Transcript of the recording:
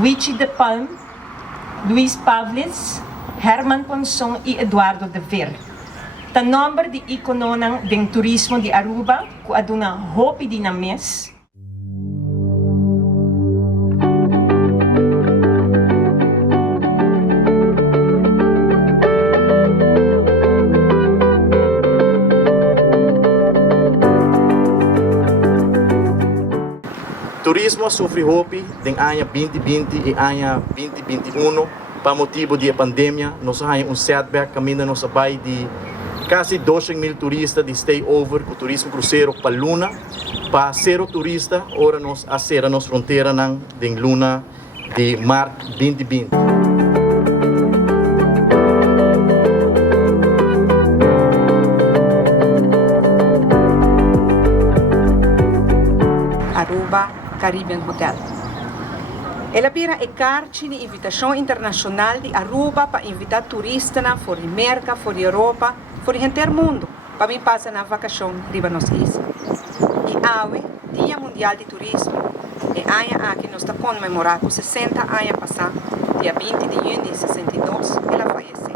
Wichi de Palm, Luis Pavlis, Herman Ponsong e Eduardo de Ver. Ta nombre de icononang deng turismo di Aruba, ku aduna hopi di na mes. Turismo sofre hopi den anya 2020 e anya 2021 pa motivo de pandemia. Nós temos setback, caminho nos sabay de quase 200,000 turistas de stay over com turismo cruzeiro para Luna, para zero turista, ora nos acera nos fronteira ng den Luna de Mar 2020. Aruba Caribbean Hotel. Ela pira e carci di invitação internacional di Aruba para invitar turistas fora de América, fora de Europa, fora de inteiro mundo, para vir passar na vacação riba nos islas. E awe, Dia Mundial de Turismo, e aia aqui nós está comemorando 60 anos passado, dia 20 de junho de 62, ela faleceu.